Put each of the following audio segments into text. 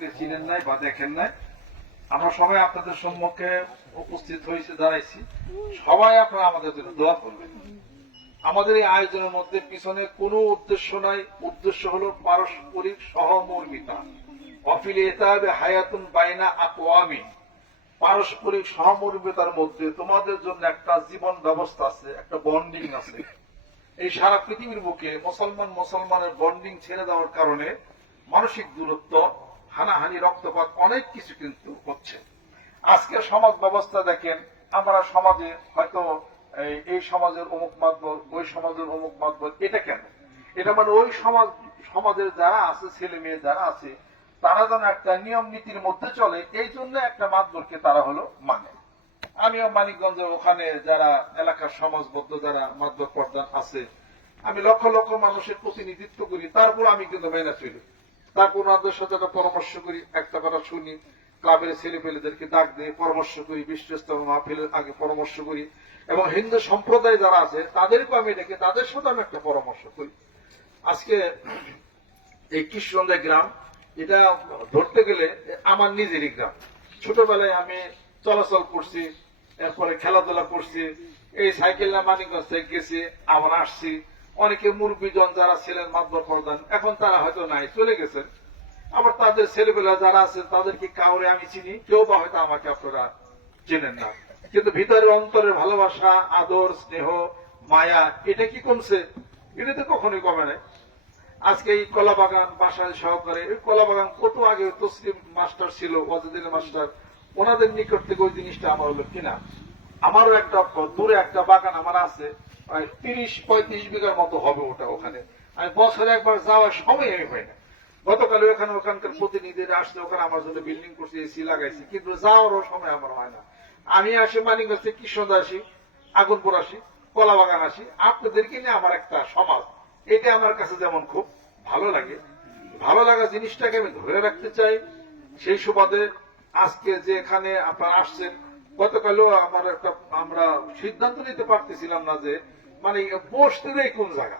আমাদেরকে চিনেন নাই বা দেখেন নাই, আমরা সবাই আপনাদের সম্মুখে উপস্থিত হয়েছে, দাঁড়াইছি। সবাই আপনারা আমাদের জন্য দোয়া করবেন। আমাদের এই আয়োজনের মধ্যে পিছনে কোনো উদ্দেশ্য নাই। উদ্দেশ্য হলো পারস্পরিক সহমর্মিতা। অফিল এতাবে হায়াতুন বাইনা আকওয়ামি। পারস্পরিক সহমর্মিতার মধ্যে তোমাদের জন্য একটা জীবন ব্যবস্থা আছে, একটা বন্ডিং আছে। এই সারা পৃথিবীর বুকে মুসলমান মুসলমানের বন্ডিং ছেড়ে দেওয়ার কারণে মানসিক দূরত্ব হানাহানি, রক্তপাত, অনেক কিছু কিন্তু হচ্ছে। আজকে সমাজ ব্যবস্থা দেখেন, আমরা সমাজে হয়তো এই- সমাজের অমুক মাতবর, ওই সমাজের অমুক মাতবর, এটা কেন? এটা মানে ওই সমাজ, সমাজের যারা আছে, ছেলে মেয়ে যারা আছে, তারা যেন একটা নিয়ম নীতির মধ্যে চলে, এই জন্য একটা মাতবরকে তারা হলো মানে। আমিও মানিকগঞ্জের ওখানে যারা এলাকার সমাজবদ্ধ যারা মাতবর প্রধান আছে, আমি লক্ষ লক্ষ মানুষের প্রতিনিধিত্ব করি, তারপর আমি কিন্তু মেনে চলি। তারপর ওনাদের সাথে একটা পরামর্শ করি, একটা কথা শুনি। ক্লাবের ছেলে পেলেদেরকে ডাক দিয়ে পরামর্শ করি বিশ্বস্তম মাহফিলের আগে পরামর্শ করি। এবং হিন্দু সম্প্রদায় যারা আছে, তাদেরকেও আমি ডেকে, তাদের সাথে আমি একটা পরামর্শ করি। আজকে এই কৃষ্ণন্দা গ্রাম, এটা ধরতে গেলে আমার নিজেরই গ্রাম। ছোটবেলায় আমি চলাচল করছি, এরপরে খেলাধুলা করছি, এই সাইকেল না মানিকগঞ্জ থেকে গেছি, আবার আসছি। অনেকে মুরব্বীজন যারা ছিলেন মাদ্র প্রধান এখন তারা হয়তো নাই, চলে গেছেন। আবার তাদের ছেলেবেলা যারা আছে তাদেরকে কাউরে আমি চিনি, কেউ বা হয়তো আমাকে আপনারা চেনেন না। কিন্তু ভিতরের অন্তরের ভালোবাসা, আদর, স্নেহ, মায়া, এটা কি কমছে? এটা তো কখনোই কমে নাই। আজকে এই কলা বাগান বাসায় সহকারে, এই কলা বাগান কত আগে তসলিম মাস্টার ছিল ওয়াজুদ্দিন মাস্টার, ওনাদের নিকট থেকে ওই জিনিসটা আমার হলো কিনা? আমারও একটা দূরে একটা বাগান আমার আছে প্রায় তিরিশ, পঁয়ত্রিশ বিঘার মতো হবে ওটা ওখানে। আমি বছরে একবার যাওয়ার সময় আমি হয় না। গতকাল ওখানে ওখানকার প্রতিনিধিরা আসছে, ওখানে আমার জন্য বিল্ডিং করছি এসি লাগাইছি, কিন্তু যাওয়ারও সময় আমার হয় না। আমি আসি মানিকগঞ্জ থেকে কৃষ্ণদা আসি, আগুনপুর আসি কলা বাগান আসি। আপনাদেরকে নিয়ে আমার একটা সমাজ। এটা আমার কাছে যেমন খুব ভালো লাগে। ভালো লাগা জিনিসটাকে আমি ধরে রাখতে চাই। সেই সুবাদে আজকে যে এখানে আপনারা আসছেন, গতকালও আমার একটা, আমরা সিদ্ধান্ত নিতে পারতেছিলাম না যে মানে বসতে দেয় কোন জায়গা?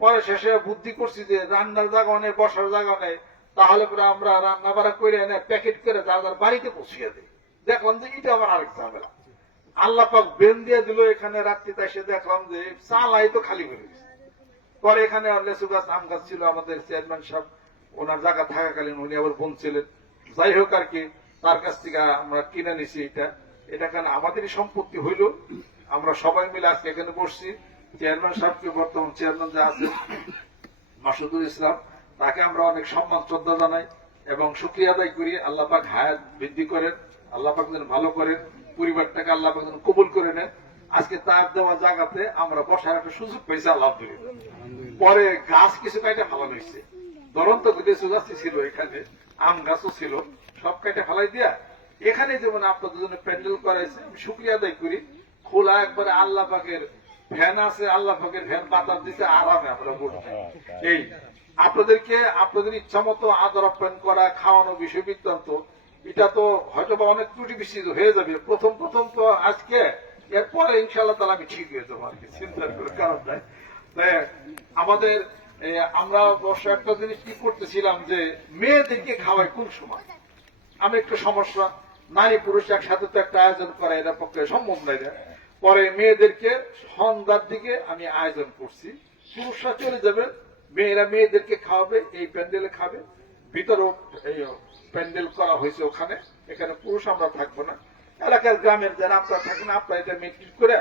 পরে শেষে বুদ্ধি করছি যে রান্নার জায়গা নেই, বসার জায়গা নেই, তাহলে পরে আমরা রান্না বাড়া করে এনে প্যাকেট করে তাদের বাড়িতে পৌঁছিয়ে দিই। দেখলাম যে এটা আবার আরেক ঝামেলা। আল্লাহ পাক বেন দিয়ে দিল এখানে রাত্রিতে এসে দেখলাম যে চালাই তো খালি হয়ে গেছে। পরে এখানে লেসু গাছ, আম গাছ ছিল, আমাদের চেয়ারম্যান সাহেব, ওনার জায়গা থাকাকালীন উনি আবার বলছিলেন, যাই হোক আর কি, তার কাছ থেকে আমরা কিনে নিছি এটা। এটা কেন আমাদেরই সম্পত্তি হইল? আমরা সবাই মিলে আজকে এখানে বসছি চেয়ারম্যান সাহেবকে বর্তমান চেয়ারম্যান যা আছে মাসুদুল ইসলাম, তাকে আমরা অনেক সম্মান, শ্রদ্ধা জানাই এবং শুক্রিয়া আদায় করি। আল্লাহ পাক হায়াত বৃদ্ধি করেন, আল্লাহ পাক যেন ভালো করেন, পরিবারটাকে আল্লাহ পাক যেন কবুল করে নেন। আজকে তার দেওয়া জায়গাতে আমরা বসার একটা সুযোগ পেয়েছি, আলহামদুলিল্লাহ। পরে গাছ কিছু কাইটে ফালানো হয়েছে। দরন্ত কিছু গাছ ছিল এখানে, আম গাছও ছিল, সব কাইটে ফালাই দিয়া এখানে যেমন আপনাদের জন্য প্যান্ডেল করাইছে আমি শুক্রিয়া আদায় করি। খোলা একবারে আল্লাহ পাকের ফ্যান আছে আল্লাহ পাকের ফ্যান বাতাস দিতে আরামে আমরা বলছি এই আপনাদেরকে আপনাদের ইচ্ছা মতো আদর আপ্যায়ন করা খাওয়ানো বিষয় বৃত্তান্ত এটা তো হয়তো বা অনেক ত্রুটি বিস্তৃত হয়ে যাবে। প্রথম প্রথম তো আজকে এরপরে ইনশাল্লাহ তাহলে আমি ঠিক হয়ে যাব আর কি চিন্তার করে কারণ নাই। আমাদের আমরা অবশ্য একটা জিনিস কি করতেছিলাম যে মেয়েদেরকে খাওয়াই কোন সময়? আমি একটু সমস্যা নারী পুরুষ একসাথে তো একটা আয়োজন করা এটা পক্ষে সম্ভব নয় রে। পরে মেয়েদেরকে সন্ধ্যার দিকে আমি আয়োজন করছি। পুরুষরা চলে যাবে, মেয়েরা মেয়েদেরকে খাওয়াবে, এই প্যান্ডেলে খাবে। ভিতরেও প্যান্ডেল করা হয়েছে ওখানে, এখানে পুরুষ আমরা থাকব না। এলাকার গ্রামের যারা আপনারা থাকেন, আপনারা এটা মেনটেন করে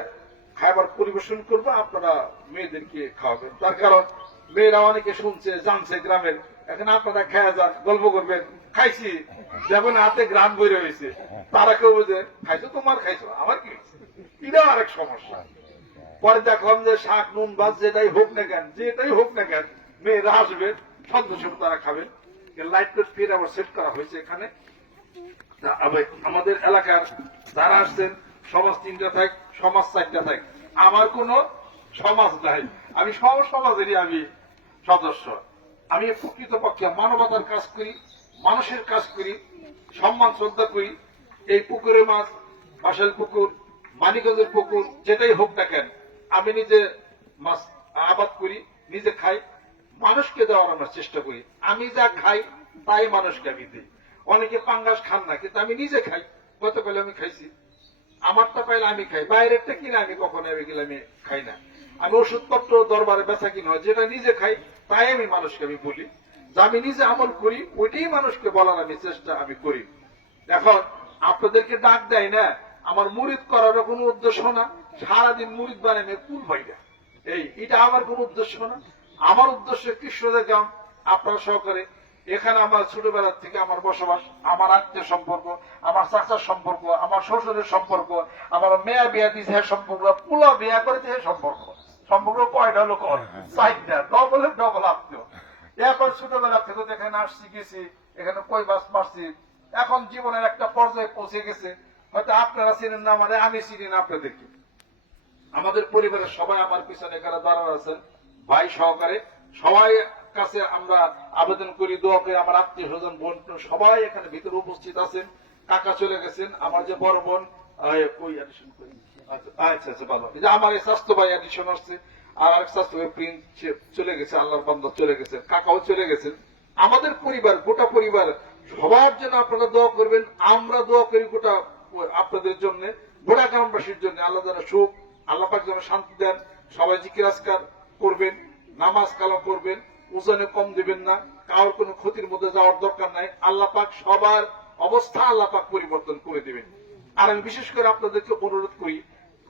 খাবার পরিবেশন করব, আপনারা মেয়েদেরকে খাওয়াবেন। তার কারণ মেয়েরা অনেকে শুনছে, জানছে গ্রামের, এখন আপনারা খায়া যান, গল্প করবেন, খাইছি যেমন হাতে গ্রাম বই রয়েছে তারা কেউ বুঝে খাইছো, তোমার খাইছো, আমার কি এটাও আরেক সমস্যা। পরে দেখলাম যে শাক, নুন বাস যেটাই হোক না কেন, যেটাই হোক না কেন, মেয়েরা আসবে সন্তোষ তারা খাবেন লাইট ফির আবার সেট করা হয়েছে এখানে। আমাদের এলাকার যারা আসছেন, সমাজ তিনটা থাক, সমাজ চারটা থাক, আমার কোনো সমাজ নাই। আমি সব সমাজেরই আমি সদস্য। আমি প্রকৃতপক্ষে মানবতার কাজ করি, মানুষের কাজ করি, সম্মান, শ্রদ্ধা করি। এই পুকুরে মাছ বাসাল পুকুর মানিকগঞ্জের পুকুর, যেটাই হোক না কেন, আমি নিজে মাছ আবাদ করি, নিজে খাই, মানুষকে দেওয়ার আমরা চেষ্টা করি। আমি যা খাই, তাই মানুষকে আমি দিই। অনেকে পাঙ্গাস খান না, কিন্তু আমি নিজে খাই। গতকাল আমি খাইছি। আমারটা পাইলে আমি খাই, বাইরেরটা কিনে আমি কখনো এগুলো আমি খাই না। আমি ওষুধপত্র দরবারে বেচা কিনা হয়, যেটা নিজে খাই, তাই আমি মানুষকে আমি বলি। যে আমি নিজে আমল করি, ওইটাই মানুষকে বলার আমি চেষ্টা আমি করি। এখন আপনাদেরকে ডাক দেয় না আমার মুরিদ করার কোনো উদ্দেশ্য না। সারাদিন মুরিদ বানানো কোন ভাইটা এই, এটা আমার কোন উদ্দেশ্য না। আমার উদ্দেশ্য কৃষ্ণদের গ্রাম, আপনারা সহকারে। এখানে আমার ছোটবেলার থেকে আমার বসবাস, আমার আত্মীয় সম্পর্ক, আমার চাচার সম্পর্ক, আমার শ্বশুরের সম্পর্ক, আমার মেয়া বিয়া দিয়েছে হ্যাঁ সম্পর্ক, পুলা বিয়া করেছে হ্যাঁ সম্পর্ক। সম্পর্ক কয়টা লোক চারটা ডবল ডবল আত্মীয়। এখন ছোটবেলা থেকে এখানে আসছি, গেছি, এখানে কই বাস মারছি। এখন জীবনের একটা পর্যায়ে পৌঁছে গেছে। হয়তো আপনারা চিনেন না মানে আমি চিনি না আপনাদেরকে। আমাদের পরিবারের সবাই আমার পিছনে এখানে দাঁড়ানো আছেন ভাই সহকারে। সবাই কাছে আমরা আবেদন করি দোয়া করি আমার আত্মীয় স্বজন বোন সবাই এখানে ভিতরে উপস্থিত আছেন। কাকা চলে গেছেন আমার যে বড় বোন করি? আচ্ছা আচ্ছা আচ্ছা, আমার এই স্বাস্থ্য ভাই অ্যাডিশন আসছে আর আরেক স্বাস্থ্য ভাই প্রিন্স চলে গেছে আল্লাহর বান্দা চলে গেছে কাকাও চলে গেছেন। আমাদের পরিবার গোটা পরিবার সবার জন্য আপনারা দোয়া করবেন আমরা দোয়া করি গোটা আপনাদের জন্য, গোটা গ্রামবাসীর জন্য আল্লাহ যেন সুখ, আল্লাহ পাক যেন শান্তি দেন। সবাই জিকিরাজকার করবেন, নামাজ কালাম করবেন, ওজনে কম দিবেন না, কারোর কোনো ক্ষতির মধ্যে যাওয়ার দরকার নাই। আল্লাহ পাক সবার অবস্থা আল্লাহ পাক পরিবর্তন করে দিবেন। আর আমি বিশেষ করে আপনাদেরকে অনুরোধ করি,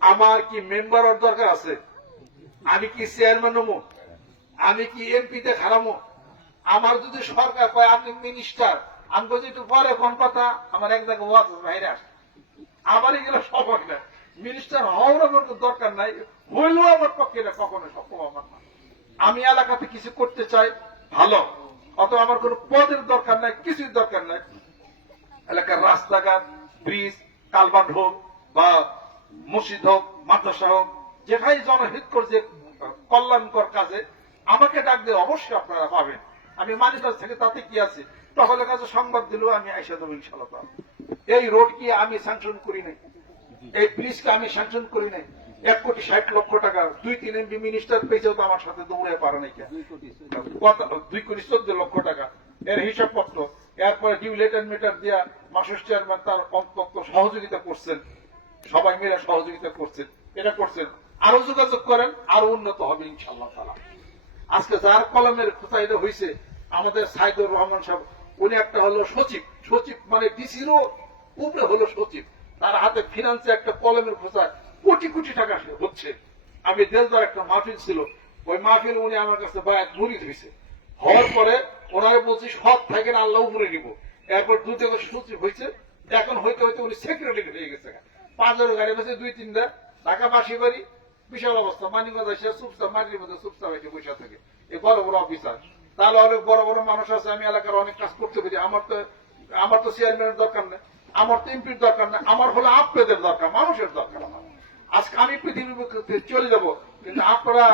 আমার কি মেম্বার হওয়ার দরকার আছে? আমি কি চেয়ারম্যান হব? আমি কি এমপিতে খারামো আমার যদি সরকার কয় আপনি মিনিস্টার আমি বলছি, একটু পরে কোন কথা আমার এক জায়গায় ওয়াজ বাইরে আসে আমার এগুলো সফল না। মিনিস্টার হওয়ার আমার দরকার নাই, হইলেও আমার পক্ষে এটা কখনো সক্ষম আমার না। আমি এলাকাতে কিছু করতে চাই, ভালো। অত আমার কোনো পদের দরকার নাই, কিছুই দরকার নাই। এলাকার রাস্তাঘাট, ব্রিজ, কালবাট হোক বা মসজিদ হোক, মাদ্রাসা হোক যেখানে জনহিত করছে কল্যাণকর কাজে, আমাকে ডাক দিয়ে অবশ্যই আপনারা পাবেন। আমি মানিকাজ থেকে তাতে কি আছে? তখন কাছে সংবাদ দিলেও আমি আইসা দেবো ইনশাল্লাহ। এই রোড কি আমি স্যাংশন করি নাই। এই ব্রিজকে আমি স্যাংশন করি নাই। এক কোটি ষাট লক্ষ টাকা। দুই তিন এমপি মিনিস্টার পেয়েছেও তো আমার সাথে দৌড়ে পারে নাই দুই কোটি চোদ্দ লক্ষ। টাকা। এর হিসাবপত্র। এরপরে ডিউ লেটার মিটার দিয়া মাসুস চেয়ারম্যান তার অন্তত সহযোগিতা করছেন। সবাই মিলে সহযোগিতা করছেন। এটা করছেন। আরও যোগাযোগ করেন আরও উন্নত হবে ইনশাল্লাহ তারা আজকে যার কলমের খোঁচাইলে হয়েছে আমাদের সাইদুর রহমান সাহেব উনি একটা হলো সচিব। সচিব মানে ডিসিরও উপরে হলো সচিব, তার হাতে ফিনান্সে একটা কলমের খোঁচা কোটি কোটি টাকা হচ্ছে। আমি দেলদার একটা মাহফিল ছিল, ওই মাহফিল উনি আমার কাছে বায়াত মুড়িদ হয়েছে হওয়ার পরে ওনারে বলছি, সৎ থাকেন, আল্লাহ উপরে নিব। এরপর দু থেকে সচিব হয়েছে, এখন হইতে হইতে উনি সেক্রেটারি হয়ে গেছে। পাঁচজনের গাড়ি গেছে দুই তিনটা ঢাকা বাসি বাড়ি, বিশাল অবস্থা, মানিকগঞ্জ এসে চুপচাপ মাটির মধ্যে চুপচাপ এসে বসে থাকে। এই বড় বড় অফিসার তাহলে অনেক বড় বড় মানুষ আছে, আমি এলাকার অনেক কাজ করতে পারি। আমার তো আমার তো চেয়ারম্যানের দরকার নেই। আমার তো এমপির দরকার নেই, আমার হলো আপনাদের দরকার, মানুষের দরকার আমার। আজকে আমি পৃথিবীর চলে যাব, কিন্তু আপনারা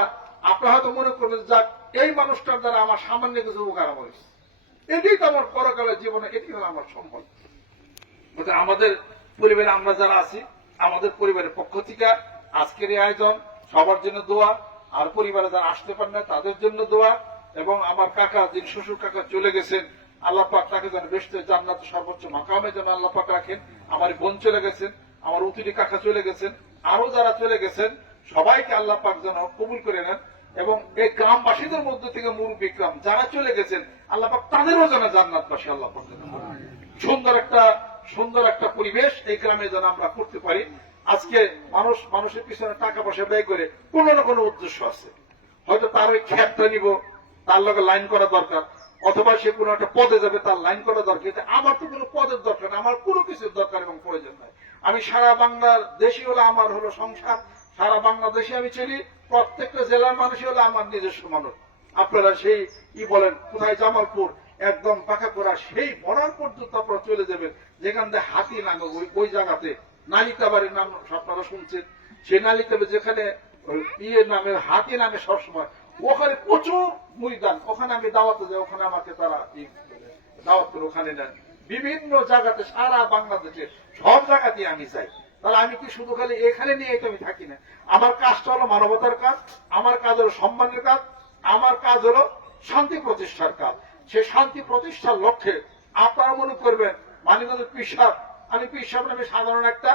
আপনারা হয়তো মনে করবেন, যাক, এই মানুষটার দ্বারা আমার সামান্য কিছু উপকার হয়েছে এটাই তো আমার পরকালের জীবনে এটি হলো আমার সম্পদ আমাদের পরিবারে আমরা যারা আছি, আমাদের পরিবারের পক্ষ থেকে আজকের এই আয়োজন সবার জন্য দোয়া, আর পরিবারে যারা আসতে পারে না, তাদের জন্য দোয়া, এবং আমার কাকা যিনি শ্বশুর কাকা চলে গেছেন আল্লাহ পাক তাকে যেন বেশতে জান্নাত সর্বোচ্চ মাকামে যেন আল্লাহ পাক রাখেন। আমার বোন চলে গেছেন, আমার উতিরি কাকা চলে গেছেন, আরও যারা চলে গেছেন, সবাইকে আল্লাহ পাক যেন কবুল করে নেন এবং এই গ্রামবাসীদের মধ্যে থেকে মুরব্বী গ্রাম যারা চলে গেছেন, আল্লাহ পাক তাদেরও যেন জান্নাতবাসী আল্লাহ পাক সুন্দর একটা সুন্দর একটা পরিবেশ এই গ্রামে যেন আমরা করতে পারি। আজকে মানুষ, মানুষের পিছনে টাকা পয়সা ব্যয় করে কোনো না কোনো উদ্দেশ্য আছে। হয়তো তার ওই খ্যাপটা নিব, তার লগে লাইন করা দরকার। অথবা সে কোনো একটা পদে যাবে, তার লাইন করা দরকার। কিন্তু আমার তো কোনো পদের দরকার নেই আমার কোনো কিছুর দরকার এবং প্রয়োজন নাই। আমি সারা বাংলার দেশই হলো আমার হলো সংসার, সারা বাংলাদেশে আমি চলি প্রত্যেকটা জেলার মানুষই হলো আমার নিজস্ব মানুষ। আপনারা সেই, কি বলেন, কোথায় জামালপুর, একদম পাকা করা, সেই বনার পর্যন্ত আপনারা চলে যাবেন। যেখান থেকে হাতি নামে ওই ওই জায়গাতে। নালিকা বাড়ির নাম আপনারা শুনছেন। সেই নালিকা বাড়ি যেখানে ইয়ে নামে হাতি নামে সবসময়। ওখানে প্রচুর ময়দান। ওখানে আমি দাওয়াতে যাই ওখানে আমাকে তারা দাওয়াত করে ওখানে নেন। বিভিন্ন জায়গাতে, সারা বাংলাদেশে সব জায়গাতে আমি যাই। তাহলে আমি কি শুধু খালি এখানে নিয়ে তো আমি থাকি না? আমার কাজটা হলো মানবতার কাজ, আমার কাজ হলো সম্মানের কাজ, আমার কাজ হলো শান্তি প্রতিষ্ঠার কাজ। সে শান্তি প্রতিষ্ঠার লক্ষ্যে আপনারা মনে করবেন মানিগঞ্জ পিসাব, আমি পিসাব আমি সাধারণ একটা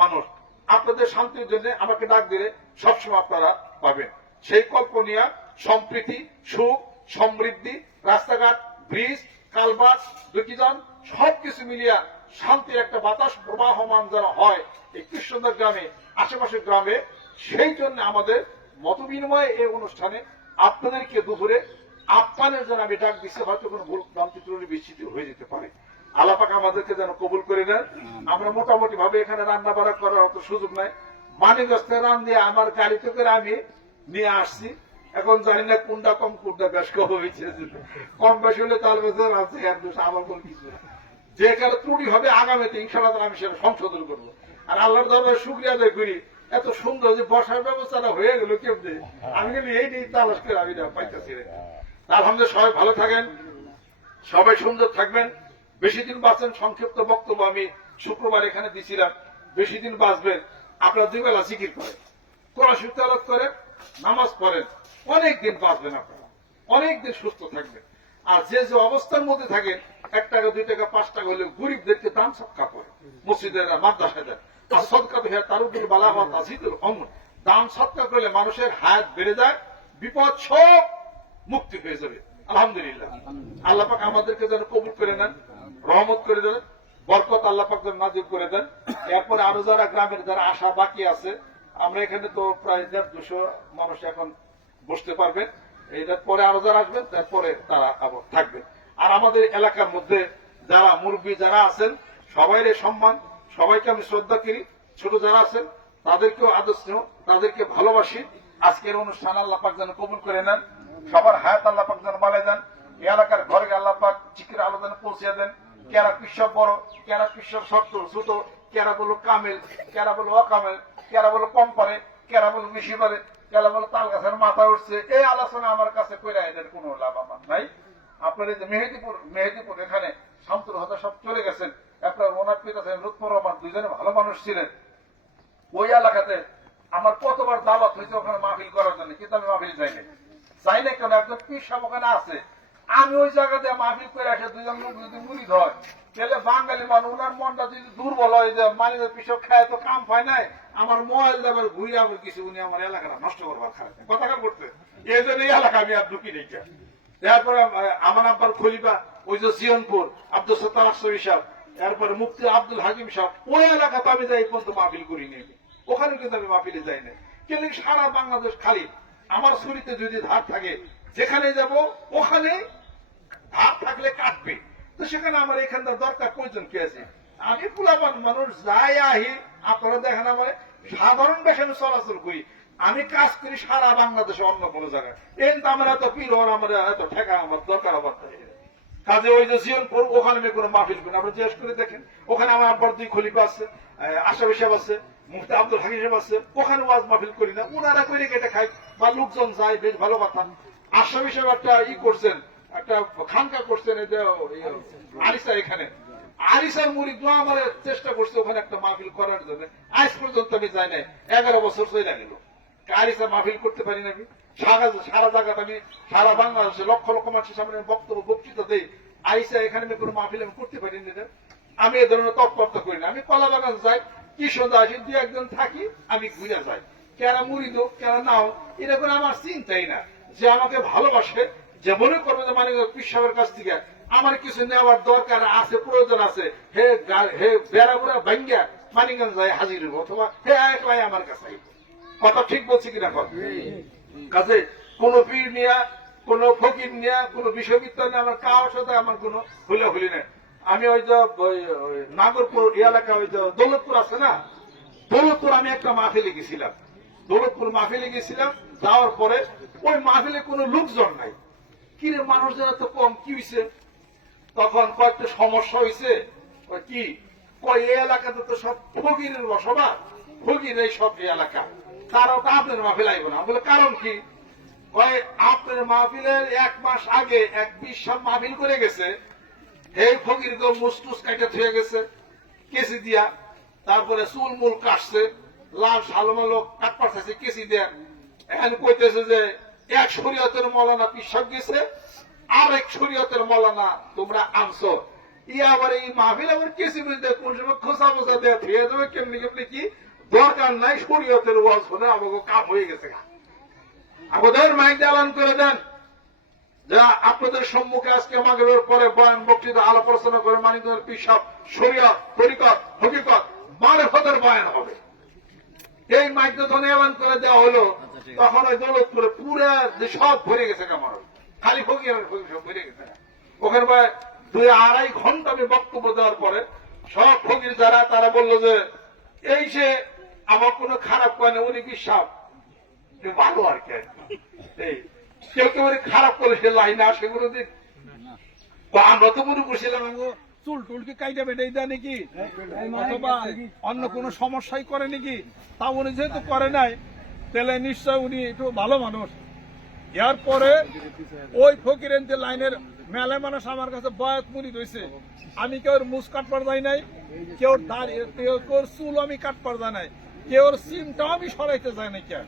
মানুষ। আপনাদের শান্তির জন্য আমাকে ডাক দিলে সবসময় আপনারা পাবেন। সেই কল্পনিয়া সম্প্রীতি সুখ সমৃদ্ধি রাস্তাঘাট ব্রিজ কালবাস দুকিজন সবকিছু মিলিয়া শান্তির একটা বাতাস প্রবাহমান যেন হয় এই কৃষ্ণদার গ্রামে আশেপাশের গ্রামে সেই জন্য আমাদের মত বিনিময়ে এই অনুষ্ঠানে আপনাদেরকে দুপুরে আপ্যানের জন্য আমি ডাক দিচ্ছি হয়তো কোনো ভুল ভ্রান্তি ত্রুটি বিস্তৃতি হয়ে যেতে পারে। আলাপাক আমাদেরকে যেন কবুল করে নেন। আমরা মোটামুটি ভাবে এখানে রান্না বাড়া করার অত সুযোগ নাই। মানিগস্তে রান দিয়ে আমার গাড়িতে করে আমি নিয়ে আসছি। এখন জানি না কোনটা কম, কোনটা বেশ কম হয়েছে। কম বেশি হলে তাহলে বেশ আছে আর দোষ আমার কোনো কিছু যে কারও ত্রুটি হবে আগামীতে ইনশাল্লাহ আমি সেটা সংশোধন করব। আর আল্লাহর দরবারে শুক্রিয়া আদায় করি। এত সুন্দর যে বসার ব্যবস্থাটা হয়ে গেল কেমনে? আমি কিন্তু এই নিয়ে তালাশ করে আমি পাইতেছি আলহামদুলিল্লাহ, সবাই ভালো থাকেন, সবাই সুন্দর থাকবেন। বেশি দিন বাঁচেন, সংক্ষিপ্ত বক্তব্য আমি শুক্রবার এখানে দিছিলাম। বেশি দিন বাঁচবেন, আপনারা দুই বেলা জিকির করেন। কোরআন শরীফ তেলাওয়াত করেন। নামাজ পড়েন, অনেক দিন বাঁচবেন আপনারা। অনেক দিন সুস্থ থাকবেন। আর যে যে অবস্থার মধ্যে থাকেন, এক টাকা, দুই টাকা, পাঁচ টাকা হলে গরিবদেরকে দান সৎকা করে। মসজিদের মাদ্রাসায় দেন। তার সৎকা তো হ্যাঁ তার উপর বালা হওয়া তাজিদুল অমন দান সৎকা করলে মানুষের হায়াত বেড়ে যায়, বিপদ সব মুক্তি হয়ে যাবে। আলহামদুলিল্লাহ। আল্লাহ পাক আমাদেরকে যেন কবুল করে নেন, রহমত করে দেন, বরকত আল্লাহ পাক যেন নাজির করে দেন। এরপরে আরও যারা গ্রামের, যারা আশা বাকি আছে আমরা এখানে তো প্রায় দেড় দুশো মানুষ এখন বসতে পারবেন এটার পরে আরও যারা আসবেন তারপরে তারা আবার থাকবেন আর আমাদের এলাকার মধ্যে যারা মুরব্বী যারা আছেন, সবাইরে সম্মান, সবাইকে আমি শ্রদ্ধা করি। ছোট যারা আছেন, তাদেরকেও আদর স্নেহ, তাদেরকে ভালোবাসি। আজকের অনুষ্ঠান আল্লাহ পাক যেন কবুল করে নেন, সবার হায়াত আল্লাহ পাক যেন বাড়ায় দেন। এই এলাকার ঘরে আল্লাহ পাক চিকির আলো যেন পৌঁছে দেন। কেরা কৃষক বড়, কেরা কৃষক ছোট ছোট, কেরা বলো কামেল, কেরা বলো অকামেল কেরা বলো কম পারে কেরা বলো বেশি পারে কেরা বলো তাল গাছের মাথা উঠছে। এই আলোচনা আমার কাছে কইরা এদের কোনো লাভ আমার নাই। আপনার এই যে মেহেদিপুর মেহেদিপুর এখানে শামতুল হতা সব চলে গেছেন। আপনার ওনার পিতা ছিলেন লুৎফর রহমান, দুইজনে ভালো মানুষ ছিলেন। ওই এলাকাতে আমার কতবার দাওয়াত হয়েছে ওখানে মাহফিল করার জন্য, কিন্তু আমি মাহফিল যাই নাই যাই কেন? একজন পীর সাহেব ওখানে আছে। আমি ওই জায়গাতে মাহফিল করে আসে দুজন যদি মুড়ি ধয় তাহলে বাঙালি মানুষ, ওনার মনটা যদি দুর্বল হয় যে মানে পিছক খায় তো কাম পায় নাই, আমার মোবাইল দেবার ঘুরে আমার কিছু উনি আমার এলাকাটা নষ্ট করবার খারাপ কথা বলতে, এই জন্য এই এলাকা আমি আর ঢুকি নেই এরপরে আমার আব্বার খলিফা, ওই যে সিয়নপুর আব্দুল সত্তার আসরি সাহেব এরপরে মুফতি আব্দুল হাকিম সাহেব ওই এলাকাতে আমি যাই পর্যন্ত মাহফিল করি নি ওখানে কিন্তু আমি মাহফিলে যাই না কিন্তু সারা বাংলাদেশ খালি, আমার ছুরিতে যদি ধার থাকে, যেখানে যাব, ওখানে ধার থাকলে কাটবে। তো সেখানে আমার এখানকার দরকার প্রয়োজন কি আছে? আমি কুলাবান মানুষ, যাই আহি, আপনারা দেখেন আমার সাধারণ বেশানে চলাচল করি। আমি কাজ করি সারা বাংলাদেশে, অন্য কোনো জায়গায়। কাজে ওই যে জিয়নপুর ওখানে আমি কোনো মাহফিল করি আপনি জিজ্ঞেস করে দেখেন, ওখানে আমার আব্বার দুই খলিফা আছে আশাফি সাহেব আছে, মুফতি আব্দুল হাকিম সাহেব আছে, ওখানে ওয়াজ মাহফিল করি না। ওনারা করে কেটে খায়? বা লোকজন যায়, বেশ ভালো কথা। আশাফি সাহেব একটা ই করছেন একটা খানকা করছেন এই যে আরিসা এখানে। আরিসার মুড়ি দোয়া আমার চেষ্টা করছে ওখানে একটা মাহফিল করার জন্য। আজ পর্যন্ত আমি যাই নাই। এগারো বছর চলে গেল। আরিসা মাহফিল করতে পারি না আমি। সারা সারা জায়গাটা আমি, সারা বাংলাদেশে লক্ষ লক্ষ মানুষের সামনে বক্তব্য, বক্তৃতা দেই। আইসা এখানে আমি কোনো মাহফিল আমি করতে পারি না আমি এ ধরনের তৎপরতা করি না। আমি কলা বাগান যাই, কি সন্ধ্যা আসি, দু একজন থাকি, আমি ঘুরে যাই। কেরা মুড়ি দো কেরা নাও এটা করে আমার চিন্তাই না। যে আমাকে ভালোবাসে যে মনে করবে যে মানে পিসাবের কাছ থেকে, আমার কিছু নেওয়ার দরকার আছে, প্রয়োজন আছে। হে হে বেড়া বুড়া ভাঙ্গিয়া মানিগঞ্জ যায় হাজির অথবা হে একলাই আমার কাছে কথা ঠিক বলছি কিনা কথা কাজে কোন পীর নিয়া, কোন ফকির নিয়া, কোন বিশ্ববিদ্যালয় নিয়ে আমার কারোর সাথে আমার কোন হুলে হুলি নেই। আমি ওই যে নাগরপুর এলাকা ওই যে দৌলতপুর আছে না? দৌলতপুর আমি একটা মাহফিলে গেছিলাম। দৌলতপুর মাহফিলে গেছিলাম, যাওয়ার পরে ওই মাহফিলে কোনো লোকজন নাই। কিরে মানুষ যারা তো কম, কি হয়েছে তখন কয়েকটা সমস্যা হয়েছে কি? কয়, এই এলাকাতে তো সব ফকিরের বসবাস। ফকির এই সব এলাকা, তারাও তো আপনার মাহফিল আইব না। বলে কারণ কি? কয়, আপনার মাহফিলের এক মাস আগে এক বিশ্বাস মাহফিল করে গেছে। এই ফকির তো মুসটুস কাটা থুয়ে গেছে কেসি দিয়া। তারপরে চুল মুল কাটছে। লাল সালমালো কাট পাঠাইছে কেসি দিয়া। এখন কইতেছে যে এক শরীয়তের মৌলানা পিসাব গেছে আর এক শরীয়তের মৌলানা তোমরা আনছো আবার এই কেসি বুঝতে কোন সময় দেবে কেমনি কেমনি কি? দরকার নাই, শরীয়তের ওয়াজ শুনে আমাকে হয়ে গেছে। আমাদের মাইক চালান করে দেন। যা আপনাদের সম্মুখে আজকে মাগরের পরে বয়ান বক্তৃতা আলাপ আলোচনা করে মানিকগঞ্জের পিসাব শরিয়া তরিকত, হকিকত, মারেফতের বয়ান হবে। এই মাইক্রোফোনে এলান করে দেওয়া হলো তখন ওই দৌলতপুরে পুরা সব ভরে গেছে কেমন খালি ফকির আর ফকির সব ভরে গেছে। ওখানে প্রায় দুই আড়াই ঘণ্টা আমি বক্তব্য দেওয়ার পরে সব ফকির যারা তারা বলল যে এই সে আমার কোনো খারাপ করে না উনি কি সাপ? ভালো আর কি এই কেউ কেউ খারাপ করে সে লাইনে আসে কোনো দিন আমরা তো মনে করছিলাম চুল টুল কি কাইটা বেটে দেয় নাকি? অথবা অন্য কোনো সমস্যাই করে নাকি? তা উনি যেহেতু করে নাই তাহলে নিশ্চয় উনি একটু ভালো মানুষ। এরপরে ওই ফকিরের যে লাইনের মেলে মানুষ আমার কাছে বয়াত মুড়ি রয়েছে আমি কেউ মুস কাটবার যাই নাই? কেউ কেউ কেউ চুল আমি কাটবার যাই নাই? কেউ সিমটাও আমি সরাইতে যাই নাই কে?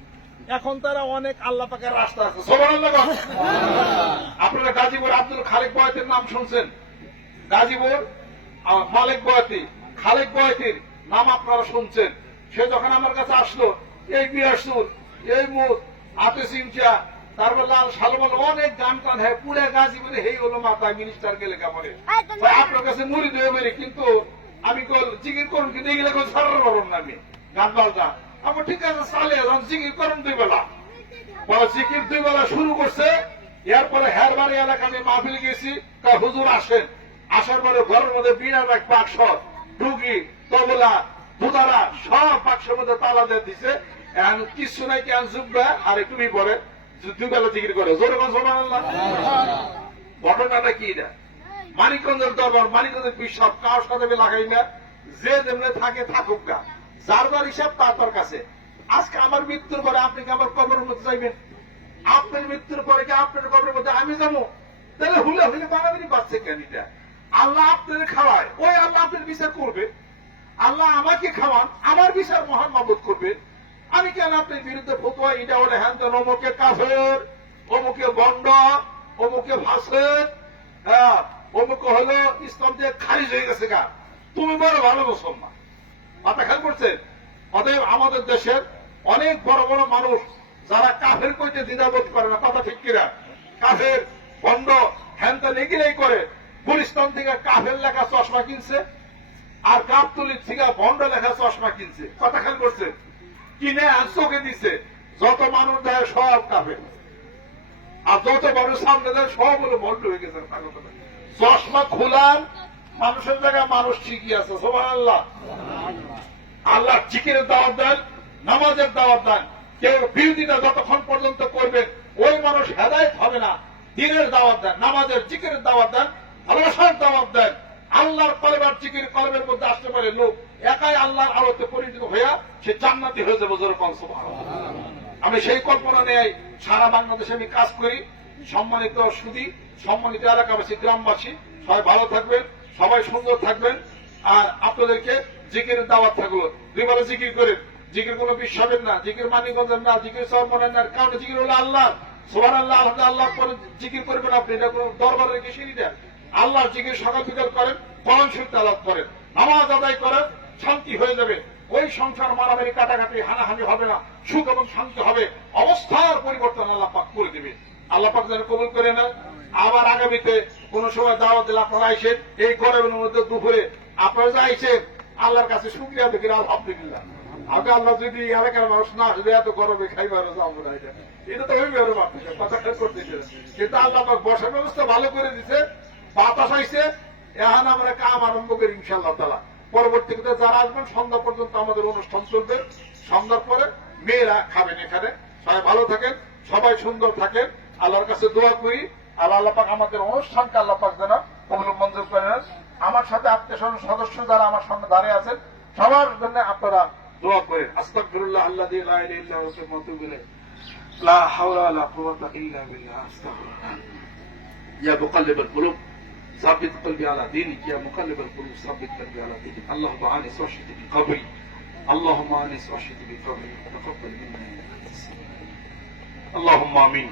এখন তারা অনেক আল্লাহ পাকের রাস্তা আছে। আপনারা গাজীপুর আব্দুল খালেক বয়াতির নাম শুনছেন? গাজীপুর মালিক বয়াতি, খালেক বয়াতির নাম আপনারা শুনছেন। সে যখন আমার কাছে আসলো এই বিয়াসুর এই মুখ হাতে সিমচা তারপর লাল সালমান অনেক গান টান হ্যাঁ পুরে গাজীপুরে হেই হলো মাথায় মিনিস্টার গেলে কেমন আপনার কাছে মুড়ি দিয়ে মেরে কিন্তু আমি কল জিকির করুন কিন্তু এগুলো কল সারার পারুন না আমি গান বাজনা। আমার ঠিক আছে চালে এখন জিকির করুন দুই বেলা। বলে জিকির দুই বেলা শুরু করছে এরপরে হেরবাড়ি এলাকা আমি মাহফিল গেছি তা হুজুর আসেন। আসার পরে ঘরের মধ্যে বিরাট এক বাক্স ডুগি তবলা দুধারা সব বাক্সের মধ্যে তালা দিয়ে দিছে। কিছু নাই কেন পরে দুই জিকির করে। জোরে ঘটনাটা কি এটা? মানিকগঞ্জের দরবার, মানিকগঞ্জের কার সাথে লাগাই না? যে থাকে, থাকুক যার হিসাব, তার কাছে। আজকে আমার মৃত্যুর পরে আপনি কি আমার কবরের মধ্যে যাইবেন? আপনার মৃত্যুর পরে কি আপনার কবরের মধ্যে আমি যাব? তাহলে হুলে হুলে বাড়াবাড়ি পাচ্ছে কেন এটা? আল্লাহ আপনাদের খাওয়ায়। ওই আল্লাহ আপনার বিচার করবে। আল্লাহ আমাকে খাওয়ান, আমার বিচার মহান মাবুদ করবে। আমি কেন আপনার বিরুদ্ধে ফতুয়া এটা বলে হ্যান তেন অমুকে কাফের, অমুকে বন্ড, অমুকে ভাসের হ্যাঁ অমুক হলো ইসলাম দিয়ে খারিজ হয়ে গেছে গা। তুমি বড় ভালো মুসলমান। মাথা খেয়াল করছেন? অতএব আমাদের দেশের অনেক বড় বড় মানুষ যারা কাফের কইতে দ্বিধাবোধ করে না, কথা ঠিক কিনা? কাফের, বন্ড হ্যান্তান এগিলেই করে, গুলিস্তান থেকে কাফের লেখা চশমা কিনছে, আর গাবতলির থেকে বন্ড লেখা চশমা কিনছে। কথা খেয়াল করছেন? কিনে চোখে দিছে। যত মানুষ দেয় সব কাফের। আর যত মানুষ সামনে দেয়, সব হলো বন্ধ হয়ে গেছে চশমা খোলার মানুষের জায়গায় মানুষ ঠিকই আছে সোমান আল্লাহ আল্লাহ জিকিরের দাওয়াত দেন, নামাজের দাওয়াত দেন। কেউ বিরোধিতা যতক্ষণ পর্যন্ত করবেন ওই মানুষ হেদায়ত হবে না। দিনের দাওয়াত দেন, নামাজের জিকিরের দাওয়াত দেন, ভালোবাসার দাওয়াত দেন। আল্লাহর কলেবার জিকির কলমের মধ্যে আসতে পারে লোক একাই আল্লাহর আলোতে পরিণত হইয়া সে জান্নাতি হয়ে যাবে জোর আমি সেই কল্পনা নিয়ে সারা বাংলাদেশে আমি কাজ করি। সম্মানিত সুদী, সম্মানিত এলাকাবাসী, গ্রামবাসী, সবাই ভালো থাকবেন, সবাই সুন্দর থাকবেন। আর আপনাদেরকে জিকির দাওয়াত থাকল। দুইবারে জিকির করেন জিকির কোনো বিশ্বাসের না, জিকির মানিগঞ্জের না, জিকির সব মনে না, কারণ জিকির হলো আল্লাহ সোহান আল্লাহ আল্লাহ আল্লাহ করে জিকির করবেন আপনি, এটা কোনো দরবারের কিছু না আল্লাহর জিকির সকাল করেন কোরআন শরীফ তেলাওয়াত করেন। নামাজ আদায় করেন শান্তি হয়ে যাবে। ওই সংসার মারামারি কাটাকাটি, হানাহানি হবে না। সুখ এবং শান্তি হবে। অবস্থার পরিবর্তন আল্লাহ পাক করে দেবে। আল্লাহ পাক যেন কবুল করে না আবার আগামীতে কোন সময় দাওয়াত দিলে আপনারা আইসেন এই গরমের মধ্যে দুপুরে আপনারা যে আইসেন আল্লাহর কাছে শুক্রিয়া দেখি আলহামদুলিল্লাহ। আগে আল্লাহ যদি এলাকার মানুষ না আসলে এত গরমে খাইবার যাব না এটা। তো হইবে কথা করতেছে। কিন্তু আল্লাহ বসার ব্যবস্থা ভালো করে দিছে। বাতাস আইছে, এখন আমরা কাম আরম্ভ করি ইনশাল্লাহ তালা পরবর্তীতে যারা আসবেন, সন্ধ্যা পর্যন্ত আমাদের অনুষ্ঠান চলবে। সন্ধ্যার পরে মেয়েরা খাবেন এখানে। সবাই ভালো থাকেন, সবাই সুন্দর থাকেন। আল্লাহর কাছে দোয়া করি। আল্লাহ আল্লাপাক আমাদের অনুষ্ঠানকে আল্লাপাক যেন কবল মঞ্জুর করেন আমার সাথে আত্মীয় স্বজন, সদস্য যারা আমার সামনে দাঁড়িয়ে আছেন, সবার জন্য আপনারা দোয়া করেন। আস্তাকফিরুল্লাহ আল্লাহ দিয়ে লা ইলাহা ইল্লা হুয়া মুতুবিলে লা হাওলা ওয়ালা কুওয়াতা ইল্লা বিল্লাহ। আস্তাগফিরুল্লাহ। ইয়া মুকাল্লিবাল কুলুব। ثبت قلبي على دينك يا مقلب القلوب ثبت قلبي على دينك اللهم انس واشهد بقبري اللهم انس واشهد بقبري وتقبل منا انك أنت السميع اللهم امين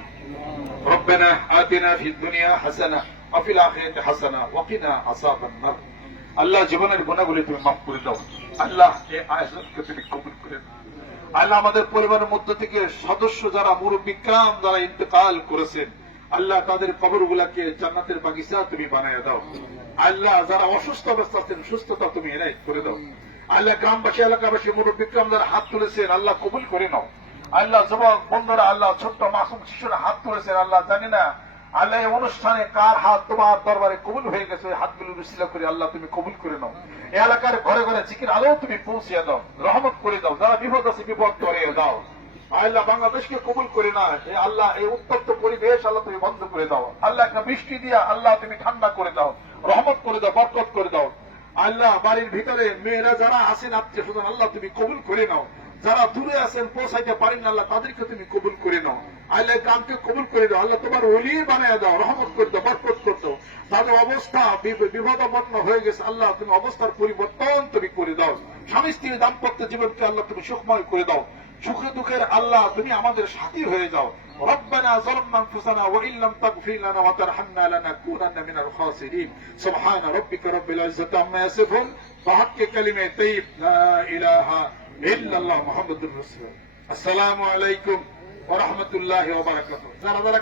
ربنا اتنا في الدنيا حسنه আফিল আখিরাতি হাসানা ওয়া কিনা আযাবান নার আল্লাহ জীবনের গুণাগুলি তুমি মাফ করে দাও আল্লাহ এই আয়োজনকে তুমি কবুল করে নাও আল্লাহ আমাদের পরিবারের মধ্য থেকে সদস্য যারা মুরব্বী কাম যারা ইন্তেকাল করেছেন আল্লাহ তাদের কবর গুলাকে জান্নাতের বাগিচা তুমি বানিয়ে দাও। আল্লাহ যারা অসুস্থ অবস্থা আছেন, সুস্থতা তুমি এনাই করে দাও। আল্লাহ গ্রামবাসী, এলাকাবাসী মুরব্বী যারা হাত তুলেছেন, আল্লাহ কবুল করে নাও। আল্লাহ যুবক, বন্ধুরা, আল্লাহ ছোট্ট মাসুম শিশুরা হাত তুলেছেন, আল্লাহ জানি না আল্লাহ অনুষ্ঠানে কার হাত তোমার দরবারে কবুল হয়ে গেছে, ওই হাতগুলো রুসিলা করে আল্লাহ তুমি কবুল করে নাও। এলাকার ঘরে ঘরে চিকির আলো তুমি পৌঁছিয়ে দাও, রহমত করে দাও, যারা বিপদ আছে বিপদ করে দাও। আল্লাহ বাংলাদেশকে কবুল করে না এ আল্লাহ এই উত্তপ্ত পরিবেশ আল্লাহ তুমি বন্ধ করে দাও। আল্লাহ একটা বৃষ্টি দিয়া আল্লাহ তুমি ঠান্ডা করে দাও রহমত করে দাও বরকত করে দাও। আল্লাহ বাড়ির ভিতরে মেয়েরা যারা আছেন আত্মীয় স্বজন আল্লাহ তুমি কবুল করে নাও। যারা দূরে আছেন পৌঁছাইতে পারেন না, আল্লাহ তাদেরকে তুমি কবুল করে নাও। আল্লাহ গ্রামকে কবুল করে দাও আল্লাহ তোমার অলি বানিয়ে দাও রহমত করে দাও বরকত করে দাও। তাদের অবস্থা বিপদাপন্ন হয়ে গেছে আল্লাহ তুমি অবস্থার পরিবর্তন তুমি করে দাও। স্বামী স্ত্রীর দাম্পত্য জীবনকে আল্লাহ তুমি সুখময় করে দাও। সুখে দুঃখের আল্লাহ তুমি আমাদের সাথী হয়ে যাও ربنا ظلمنا انفسنا وان لم تغفر لنا وترحمنا لنكونن من الخاسرين سبحان ربك رب العزه عما يصفون بحق كلمه طيب لا اله الا الله محمد رسول الله السلام عليكم ورحمه الله وبركاته যারা যারা